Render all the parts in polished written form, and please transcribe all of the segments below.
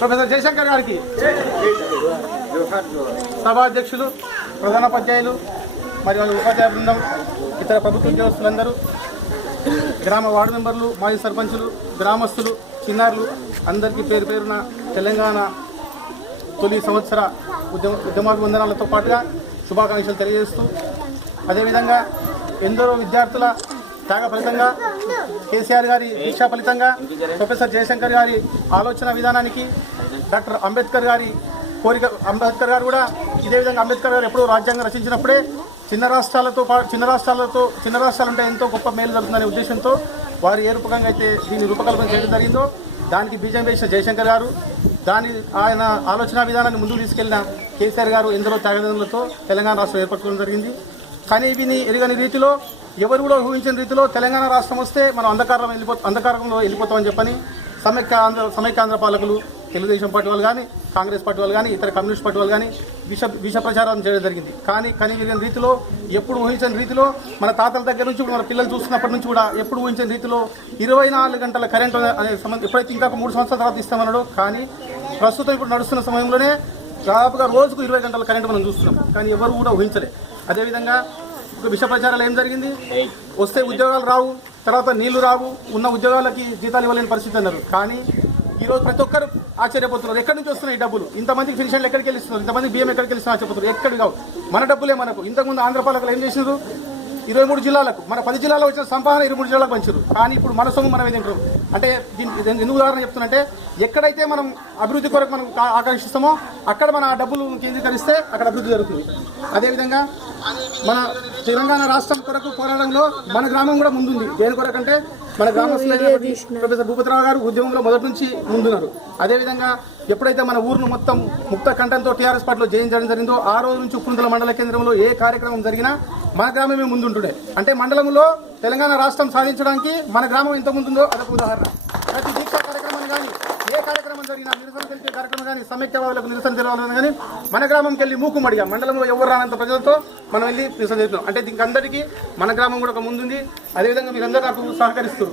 Professor Jayashankar గారికి, సభాధ్యక్షులు, ప్రధానోపాధ్యాయులు మరియు వాళ్ళ ఉపాధ్యాయ బృందం, ఇతర ప్రభుత్వ ఉద్యోగస్తులందరూ, గ్రామ వార్డు మెంబర్లు, మాజీ సర్పంచులు, గ్రామస్తులు, చిన్నారులు అందరికీ పేరు పేరున తెలంగాణ తొలి సంవత్సర ఉద్యమాభివందనాలతో పాటుగా శుభాకాంక్షలు తెలియజేస్తూ, అదేవిధంగా ఎందరో విద్యార్థుల త్యాగ ఫలితంగా, కేసీఆర్ గారి దీక్షా ఫలితంగా, ప్రొఫెసర్ జయశంకర్ గారి ఆలోచన విధానానికి, డాక్టర్ అంబేద్కర్ గారి కోరిక, అంబేద్కర్ గారు కూడా ఇదే విధంగా అంబేద్కర్ గారు ఎప్పుడూ రాజ్యాంగం రచించినప్పుడే చిన్న రాష్ట్రాలుంటే ఎంతో గొప్ప మేలు జరుగుతుందనే ఉద్దేశంతో వారు ఏ రూపకంగా అయితే దీన్ని రూపకల్పన చేయడం జరిగిందో దానికి బీజం వేసిన జయశంకర్ గారు, ఆయన ఆలోచన విధానాన్ని ముందుకు తీసుకెళ్లిన కేసీఆర్ గారు ఎందరో త్యాగదనులతో తెలంగాణ రాష్ట్రం ఏర్పరచుకోవడం జరిగింది. కానీ విని ఎరుగని రీతిలో, ఎవరు కూడా ఊహించిన రీతిలో తెలంగాణ రాష్ట్రం వస్తే మనం అంధకారంలో వెళ్ళిపోతామని చెప్పని సమైక్యాంధ్ర పాలకులు, తెలుగుదేశం పార్టీ వాళ్ళు కానీ, కాంగ్రెస్ పార్టీ వాళ్ళు కానీ, ఇతర కమ్యూనిస్ట్ పార్టీ వాళ్ళు కానీ విష ప్రచారం చేయడం జరిగింది. కానీ విని రీతిలో, ఎప్పుడు ఊహించిన రీతిలో, మన తాతల దగ్గర నుంచి మన పిల్లలు చూస్తున్నప్పటి నుంచి కూడా ఎప్పుడు ఊహించిన రీతిలో 24 గంటల కరెంటు అనే ఎప్పుడైతే ఇంకా 3 సంవత్సరాల తర్వాత ఇస్తామన్నాడో, కానీ ప్రస్తుతం ఇప్పుడు నడుస్తున్న సమయంలోనే దాదాపుగా రోజుకు 20 గంటల కరెంటు మనం చూస్తున్నాం. కానీ ఎవరు కూడా ఊహించలే. అదేవిధంగా విష ప్రచారాలు ఏం జరిగింది, వస్తే ఉద్యోగాలు రావు, తర్వాత నీళ్లు రావు, ఉన్న ఉద్యోగాలకి జీతాలు ఇవ్వలేని పరిస్థితి అన్నారు. కానీ ఈరోజు ప్రతి ఒక్కరు ఆశ్చర్యపోతున్నారు, ఎక్కడి నుంచి వస్తున్నాయి డబ్బులు, ఇంతమందికి పెన్షన్లు ఎక్కడికి వెళ్ళిస్తున్నారు, ఇంతమంది బియ్యం ఎక్కడికి వెళ్ళిస్తున్నారు ఆశ్చర్యపోతున్నారు. ఎక్కడికి కావు, మన డబ్బులే మనకు. ఇంతకుముందు ఆంధ్ర పాలకులు ఏం చేసినారు, 23 జిల్లాలకు, మన 10 జిల్లాలో వచ్చిన సంపాదన 23 జిల్లాలకు పంచారు. కానీ ఇప్పుడు మన సొమ్ము మనం ఏదంటారు అంటే, ఎందుకు ఉదాహరణ చెప్తున్నంటే, ఎక్కడైతే మనం అభివృద్ధి కొరకు మనం ఆకాంక్షిస్తామో అక్కడ మన డబ్బులు కేంద్రీకరిస్తే అక్కడ అభివృద్ధి జరుగుతుంది. అదేవిధంగా మన తెలంగాణ రాష్ట్రం కొరకు పోరాటంలో మన గ్రామం కూడా ముందుంది. దేని కొరకంటే మన గ్రామస్తులు ప్రొఫెసర్ భూపతిరావు గారు ఉద్యమంలో మొదటి నుంచి ముందున్నారు. అదేవిధంగా ఎప్పుడైతే మన ఊరును మొత్తం ముక్త కంఠంతో టీఆర్ఎస్ పార్టీలో జయించడం జరిగిందో, ఆ రోజు నుంచి ఉప్పురుంతల మండల కేంద్రంలో ఏ కార్యక్రమం జరిగినా మన గ్రామమే ముందుంటుండే. అంటే మండలంలో తెలంగాణ రాష్ట్రం సాధించడానికి మన గ్రామం ఎంత ముందుందో అదొక ఉదాహరణ. ప్రతి దీక్షా కార్యక్రమం కానీ, ఏ కార్యక్రమం జరిగినా, నిరసన తెలిపే కార్యక్రమం కానీ, సమైక్యవాదులకు నిరసన తెలవాలని కానీ మన గ్రామంకి వెళ్ళి మూకుమడిగా మండలంలో ఎవరు రానంత ప్రజలతో మనం వెళ్ళి నిరసన తెలుపుతాం. అంటే దీనికి అందరికీ మన గ్రామం కూడా ఒక ముందుంది. అదేవిధంగా మీరందరూ నాకు సహకరిస్తారు.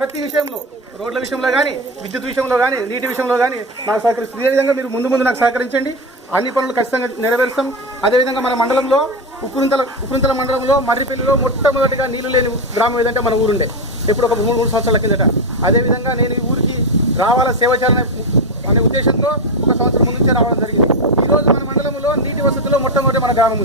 ప్రతి విషయంలో, రోడ్ల విషయంలో కానీ, విద్యుత్ విషయంలో కానీ, నీటి విషయంలో కానీ నాకు సహకరిస్తుంది. ఇదే విధంగా మీరు ముందు నాకు సహకరించండి. అన్ని పనులు ఖచ్చితంగా నెరవేరుస్తాం. అదేవిధంగా మన మండలంలో ఉప్పురుంతల మండలంలో మర్రిపల్లిలో మొట్టమొదటిగా నీళ్లు లేని గ్రామం ఏదంటే మన ఊరుండే, ఎప్పుడు ఒక 3 సంవత్సరాల కిందట. అదేవిధంగా నేను ఈ ఊరికి రావాల సేవ చేయాలనే అనే ఉద్దేశంతో 1 సంవత్సరం ముందు నుంచే రావడం జరిగింది. ఈరోజు మన మండలంలో నీటి వసతిలో మొట్టమొదటి మన గ్రామం ఉంది.